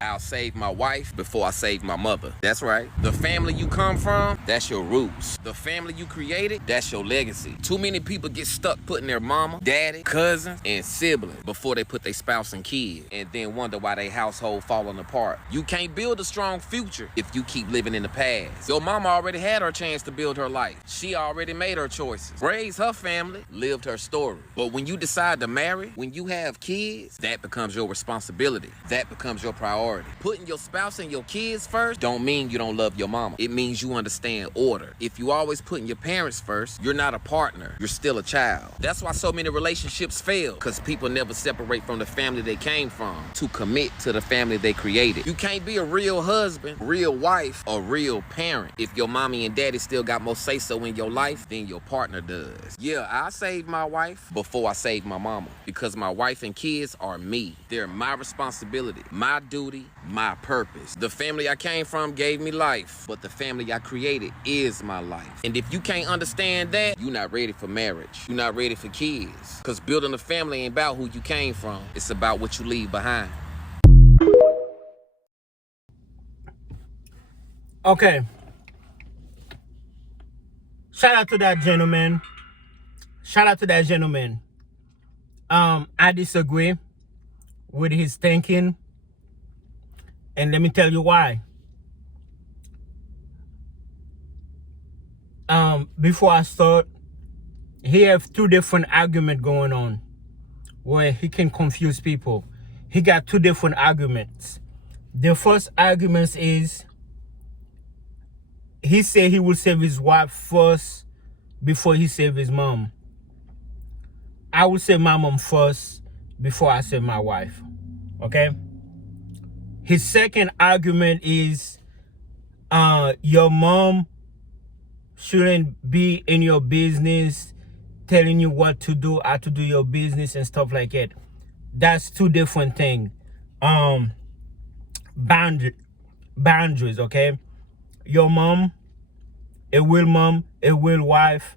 I'll save my wife before I save my mother. That's right. The family you come from, that's your roots. The family you created, that's your legacy. Too many people get stuck putting their mama, daddy, cousins, and siblings before they put their spouse and kids, and then wonder why their household falling apart. You can't build a strong future if you keep living in the past. Your mama already had her chance to build her life. She already made her choices, raised her family, lived her story. But when you decide to marry, when you have kids, that becomes your responsibility. That becomes your priority. Putting your spouse and your kids first don't mean you don't love your mama. It means you understand order. If you always putting your parents first, you're not a partner. You're still a child. That's why so many relationships fail, because people never separate from the family they came from to commit to the family they created. You can't be a real husband, real wife, or real parent if your mommy and daddy still got more say-so in your life than your partner does. Yeah, I saved my wife before I saved my mama, because my wife and kids are me. They're my responsibility, my duty, my purpose. The family I came from gave me life, but the family I created is my life. And if you can't understand that, you're not ready for marriage. You're not ready for kids. Because building a family ain't about who you came from. It's about what you leave behind. Okay. Shout out to that gentleman. Shout out to that gentleman. I disagree with his thinking. And let me tell you why. Before I start, he have two different arguments going on where he can confuse people. He got two different arguments. The first argument is he said he will save his wife first before he save his mom. I will save my mom first before I save my wife. Okay? His second argument is your mom shouldn't be in your business telling you what to do, how to do your business and stuff like that. That's two different things. Boundaries, okay? Your mom, a real wife,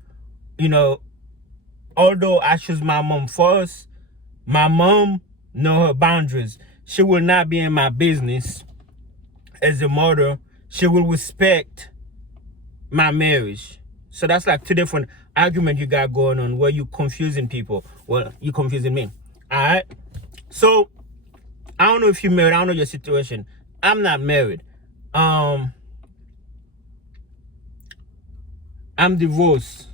you know, although I choose my mom first, my mom know her boundaries. She will not be in my business as a mother. She will respect my marriage. So that's like two different arguments you got going on where you confusing people. Well, you confusing me. All right. So I don't know if you're married. I don't know your situation. I'm not married. I'm divorced.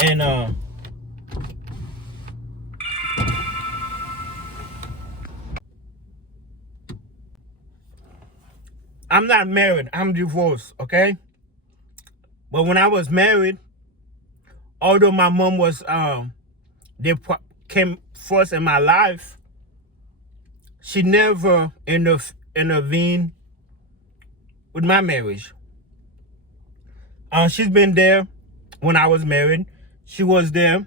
And I'm not married. I'm divorced, okay? But when I was married, although my mom was they came first in my life, she never intervened with my marriage. She's been there when I was married. She was there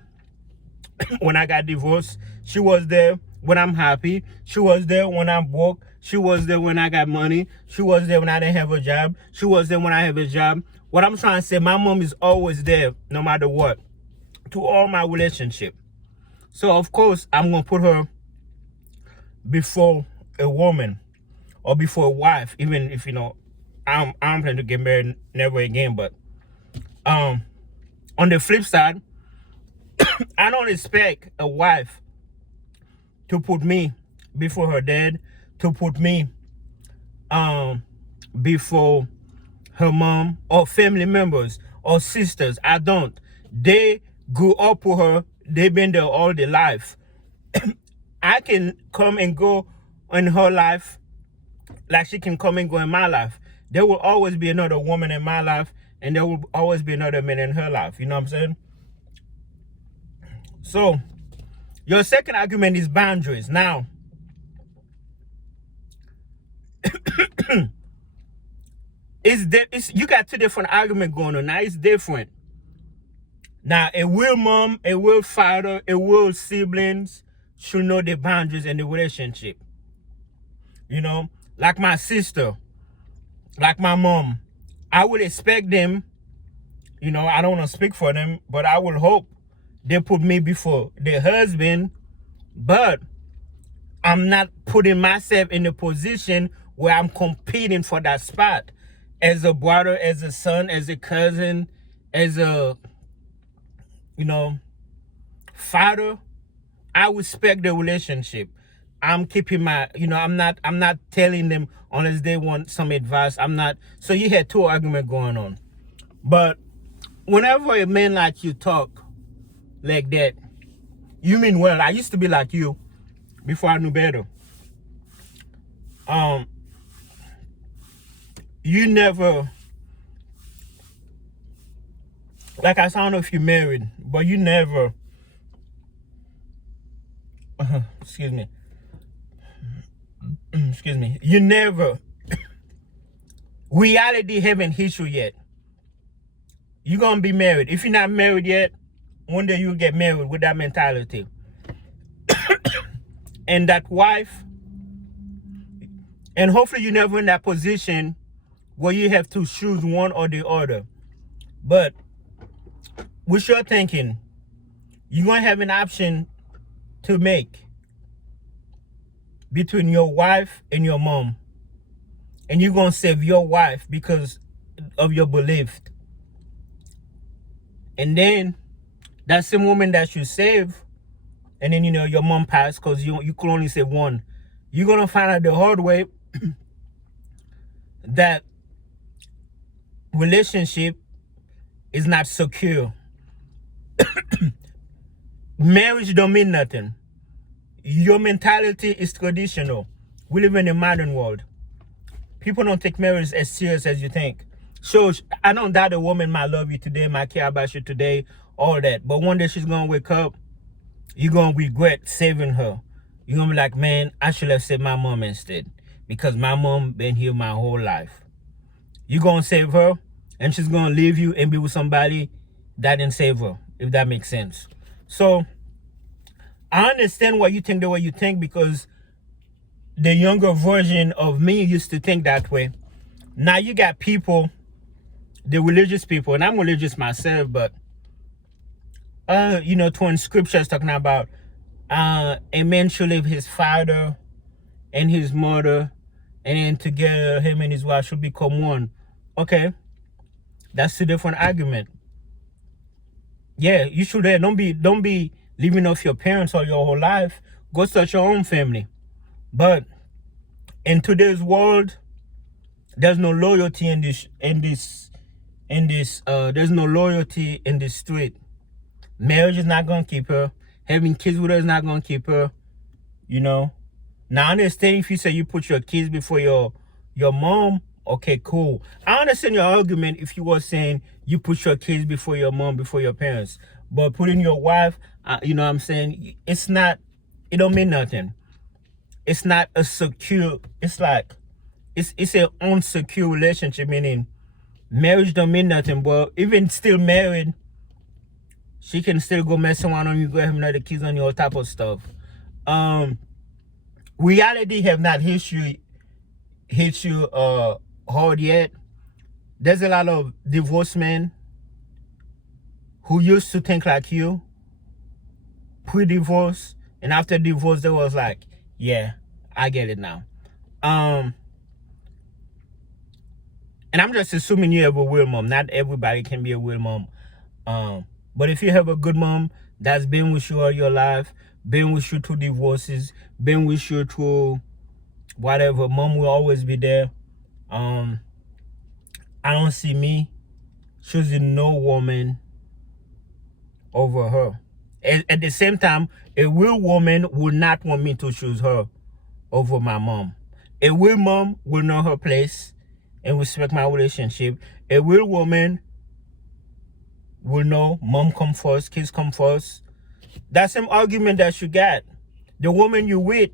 when I got divorced. She was there when I'm happy. She was there when I'm broke. She was there when I got money. She was there when I didn't have a job. She was there when I have a job. What I'm trying to say, my mom is always there, no matter what, to all my relationship. So of course, I'm gonna put her before a woman or before a wife, even if I'm planning to get married never again. But on the flip side, I don't expect a wife to put me before her dad, to put me before her mom or family members or sisters. I don't. They grew up with her. They've been there all their life. I can come and go in her life like she can come and go in my life. There will always be another woman in my life, and there will always be another man in her life. You know what I'm saying? So your second argument is boundaries. Now, you got two different arguments going on. Now it's different. Now, a real mom, a real father, a real siblings should know the boundaries in the relationship. You know, like my sister, like my mom, I would expect them, I don't want to speak for them, but I would hope they put me before their husband. But I'm not putting myself in a position where I'm competing for that spot as a brother, as a son, as a cousin, as a, you know, father. I respect the relationship. I'm keeping my, I'm not telling them unless they want some advice. I'm not. So you had two arguments going on. But whenever a man like you talk like that, you mean well. I used to be like you before I knew better. You never, like I don't know if you're married, but you never, excuse me, you never, reality haven't hit you yet. You're going to be married. If you're not married yet, one day you'll get married with that mentality. And that wife, and hopefully you're never in that position where you have to choose one or the other. But with your thinking, you're going to have an option to make between your wife and your mom. And you're going to save your wife because of your belief. And then that same woman that you save, and then, your mom passed because you could only save one. You're going to find out the hard way that relationship is not secure. Marriage don't mean nothing. Your mentality is traditional. We live in a modern world. People don't take marriage as serious as you think. So I don't doubt a woman might love you today, might care about you today, all that. But one day she's going to wake up, you're going to regret saving her. You're going to be like, man, I should have saved my mom instead. Because my mom been here my whole life. You're going to save her, and she's going to leave you and be with somebody that didn't save her, if that makes sense. So I understand why you think the way you think, because the younger version of me used to think that way. Now you got people, the religious people, and I'm religious myself, but twin scriptures talking about a man should leave his father and his mother, and then together him and his wife should become one. Okay, that's a different argument. Yeah, you should. Don't be living off your parents all your whole life. Go start your own family. But in today's world, there's no loyalty in this. There's no loyalty in this street. Marriage is not gonna keep her. Having kids with her is not gonna keep her. Now I understand if you say you put your kids before your mom. Okay, cool. I understand your argument if you were saying you put your kids before your mom, before your parents. But putting your wife, what I'm saying, it's not. It don't mean nothing. It's not a secure. It's like it's an unsecure relationship. Meaning, marriage don't mean nothing. But even still married, she can still go mess around on you, go have another kids on you, all type of stuff. Reality have not hit you hard yet. There's a lot of divorced men who used to think like you pre-divorce, and after divorce they was like, yeah, I get it now. And I'm just assuming you have a real mom. Not everybody can be a real mom. But if you have a good mom that's been with you all your life, been with you through divorces, been with you through whatever, mom will always be there. I don't see me choosing no woman over her. At the same time, a real woman would not want me to choose her over my mom. A real mom will know her place and respect my relationship. A real woman will know mom come first, kids come first. That same argument that you got, the woman you with,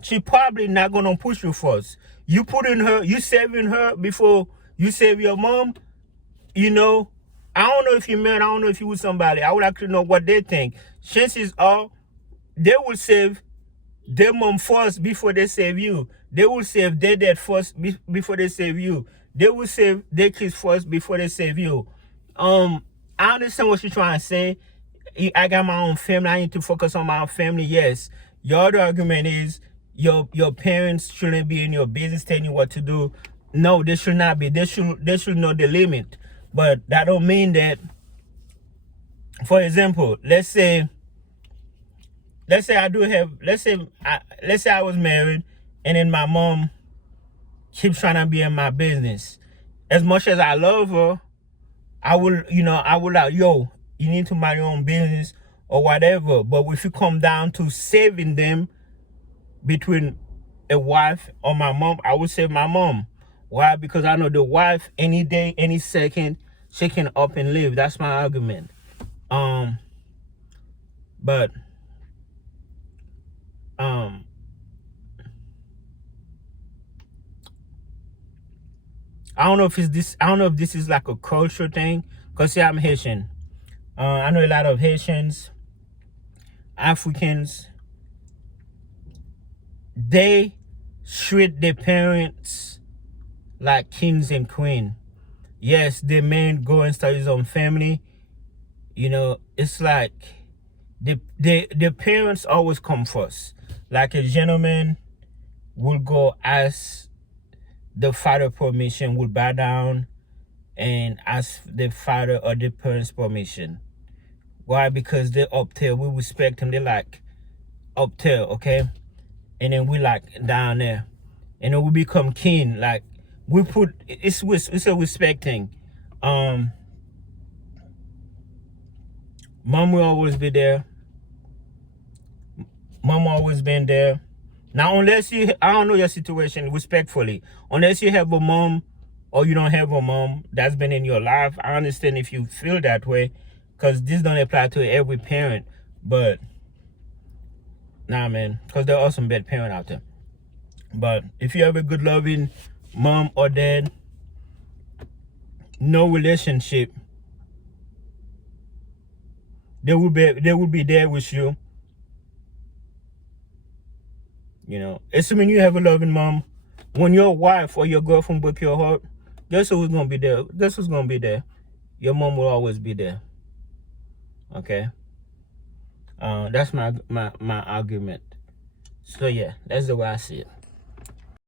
she probably not gonna push you first. You putting her, you saving her before you save your mom. I don't know if you're married, I don't know if you with somebody. I would like to know what they think. Chances are they will save their mom first before they save you. They will save their dad first before they save you. They will save their kids first before they save you. I understand what you're trying to say. I got my own family. I need to focus on my own family. Yes, Your other argument is your parents shouldn't be in your business telling you what to do. No, they should not be. They should know the limit. But that don't mean that. For example, let's say I do have. Let's say I was married, and then my mom keeps trying to be in my business. As much as I love her, I would like, yo, you need to mind your own business or whatever. But if you come down to saving them between a wife or my mom, I would save my mom. Why? Because I know the wife, any day, any second, she can up and leave. That's my argument. But I don't know if this is like a cultural thing. Cause see, I'm Haitian. I know a lot of Haitians, Africans. They treat their parents like kings and queens. Yes, the man go and start his own family. You know, it's like the parents always come first. Like a gentleman will go ask the father permission, will bow down and ask the father or the parents permission. Why? Because they're up there. We respect them. They're like up there, okay? And then we like down there. And then we become kin. Like we put it's a respecting. Mom will always be there. Mom always been there. Now unless I don't know your situation, respectfully. Unless you have a mom or you don't have a mom that's been in your life, I understand if you feel that way. Because this don't apply to every parent. But nah, man, because there are some bad parents out there. But if you have a good loving mom or dad, no relationship, they will be there with you. You know, assuming you have a loving mom, when your wife or your girlfriend break your heart, guess who's gonna be there? Guess who's gonna be there? Your mom will always be there. Okay. That's my argument. So yeah, that's the way I see it.